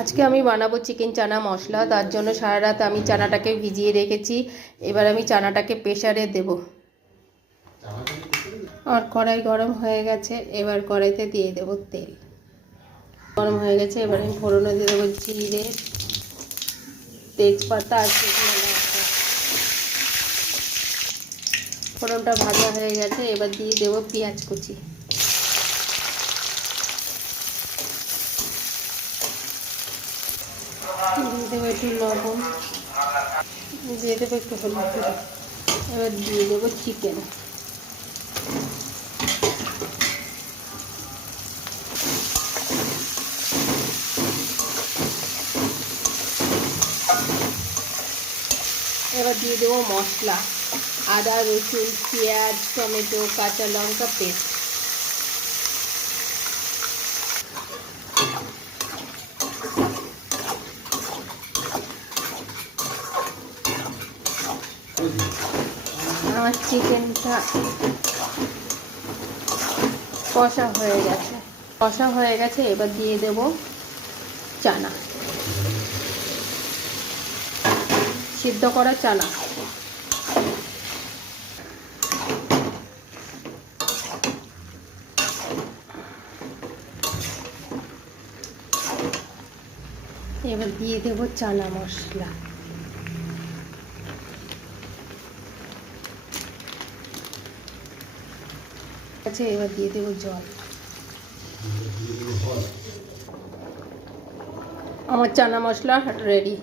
আজকে আমি বানাবো চিকেন চানা মশলা। তার জন্য সারা রাত আমি চানাটাকে ভিজিয়ে রেখেছি। এবার আমি চানাটাকে প্রেসারে দেব। আর কড়াই গরম হয়ে গেছে, এবার কড়াইতে দিয়ে দেব তেল। গরম হয়ে গেছে, এবার আমি ফোড়নে দিয়ে দেবো জিরে, তেজপাতা আর শুকনো লঙ্কা। ফোড়নটা ভাজা হয়ে গেছে, এবার দিয়ে দেবো পেঁয়াজ কুচি। দিয়ে দেবো একটু লবণ, দিয়ে দেবো একটু হলুদ গুঁড়ো। এবার দিয়ে দেবো চিকেন। এবার দিয়ে দেবো মশলা, আদা রসুন পেঁয়াজ টমেটো কাঁচা লঙ্কা পেস্ট। আমার চিকেনটা কষা হয়ে গেছে, এবার দিয়ে দেব চানা, সিদ্ধ করা চানা। এবার দিয়ে দেব চানা মশলা। আচ্ছা, এবার দিয়ে দেব জল। আমার চানা মশলা রেডি।